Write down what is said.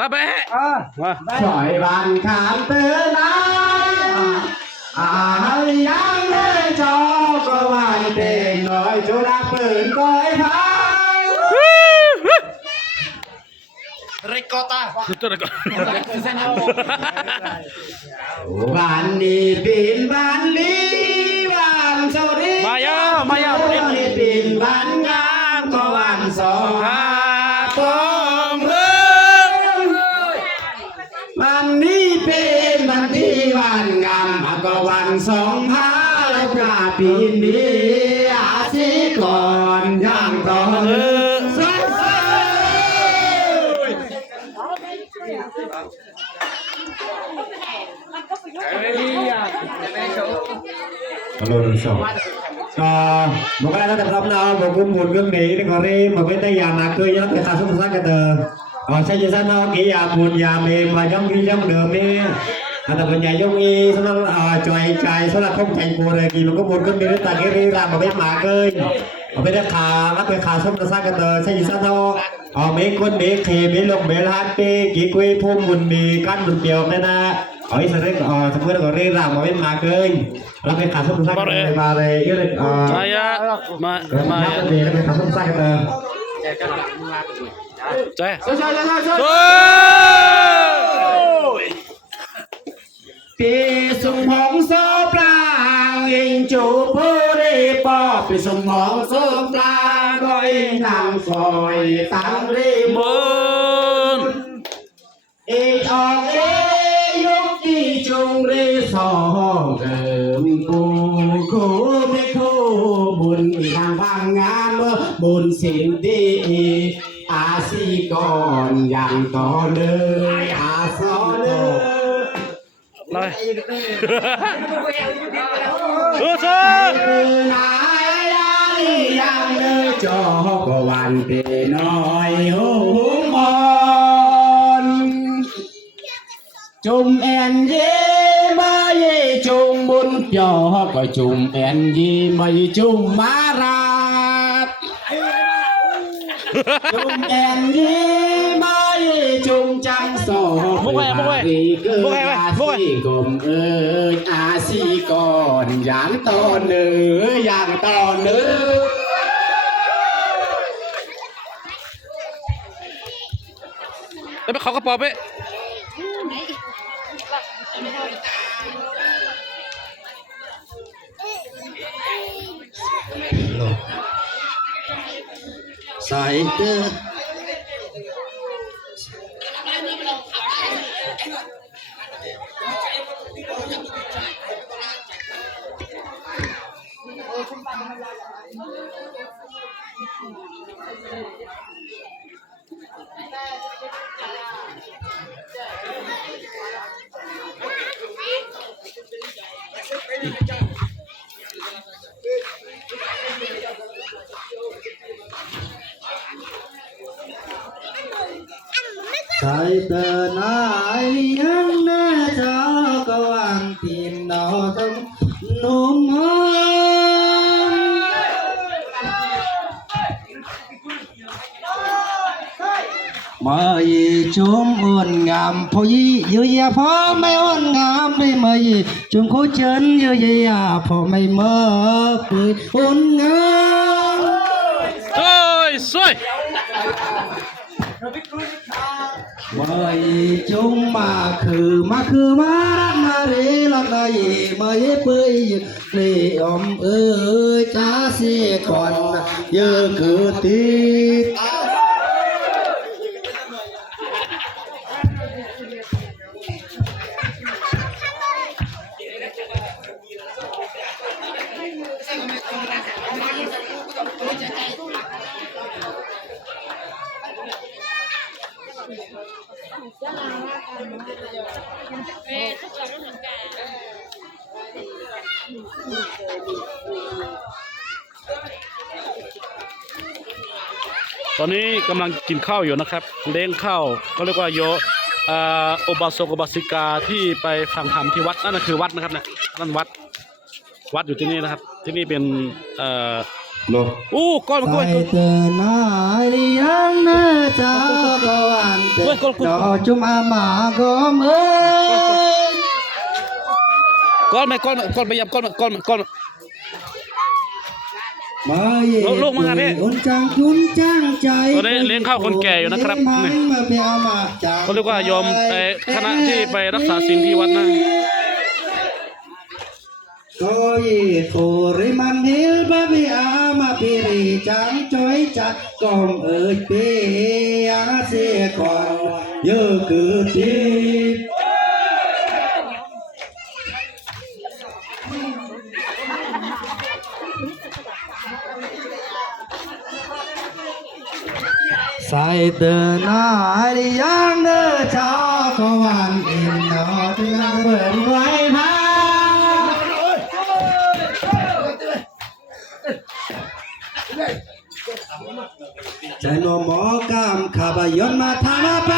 รับไปอ่ามาสอยบานขามเตือนนะอายังเลานที่บ้านงามก็วันสองพาแล้วกาปีนี้อาชีก่อนย่างต่อเอเนื่ออสายสายฮัลโหลสองก็บอกว่าเราจะรับเราบอกกุมบุญกุมหนีนี่ก็รีมาเป็นได้ยามาเคยยังแต่ตาสมสักกันเถอะอ๋อใช่ยังเรากี่ยาบุญยาเมมาย่องกี่ย่องเดิมนี่อันแต่ปัญญายงอีสำหรับอ่าจอยใจสำหรับคงใจกูเลยกี่มันก็บุญกุมหนีตาเกรีรามาเป็นหมาเกย มาเป็นได้ขารับเป็นขาสมสักกันเถอะใช่ยังเราอ๋อเมฆคนเมฆเคเมฆลงเมฆฮัตเป้กี่กุยพุ่มบุญมีกั้นบุญเปียวแม่นะอ๋ออีสเรกอ๋อสมมติเราเรียรามาเป็นหมาเกยรับเป็นขาสมสักกันเลยมาเลยเยอะเลยอ๋อมายามามามามาเดี๋ยวไปทำส้มไส้กันเติมใจใช่ใช่ใช่ใช่ อปีสุงหงโซปลาก็อิงนางคอยตังรีมบนเอออกเอยกที่จุงรีสองเกิมกูคูไม่คูบุญทางบางงามบุญสินดีอาซีก่อนอย่างต่อเลยอาซอเลยไรดูซะนายาลี ยังเดินจอก็วันเปน้อยหูมอนจุ่มแอนเย่มาเย่จุ่มบุญจอก็จุ่มแอนยีไม่จุ่มมาราดจุงแอนยี ยีจุงจังโซมุกไว้มุกไว้เกิดมุกไว้ไว้อามุกไว้ซีกลมเอ้ยอาซีก่อนอย่างต่อเนื้ออย่างต่อเนื้อแล้วไปเขากระเป๋าไปใส่เด้อใส่เด้อนายยังแน่เจ้ากวางตีนดอ ต้องนุ่ มมอนมายีจุมอ้วนงามพอยียือยาพอไม่อ้วนงามไม่มายีจุมโคเชิญยือยาพอไม่เมื่อคุยอ้วนงามสวยสวย มายีจุมาคือมาคือมารักมาเรลักมายีมายีเปยเลอมเอ้ยจ้าเสียก่อนเยอะคือตี ตอนนี้กำลังกินข้าวอยู่นะครับ เลี้ยงข้าวก็เรียกว่าโยอ่าโอบาสกโอบาสิกาที่ไปฟังธรรมที่วัดนั่นคือวัดนะครับเนี่ยนั่นวัดวัดอยู่ที่นี่นะครับ ที่นี่เป็นเอ่อ โลอู้ก้อนกล้วย Sai tenai liang na cha kawan te Quên, quên, quên. Đó chung ama gom ơi ก้อนไหมก้อนก้อนไปยับก้อนก้อนก้อน มาเย่ลูกมึงอะพี่คนจ้างคุณจ้างใจตอนนี้เลี้ยงข้าวคนแก่อยู่นะครับเลี้ยงนี่มันมาไปเอามาจากเขาเรียกว่าโยมเอ่อคณะที่ไปรักษาศีลที่วัดนะก็เย่โคริมันเฮลบะไปอามาพิริจังจอ ยจัดกอมเอ่ยเปียเสียก่อนเยอะคือที Sai tờ na đi yang nơ cha có hoàn যেন মকাম খাবাইয়ন মাথা না পায়।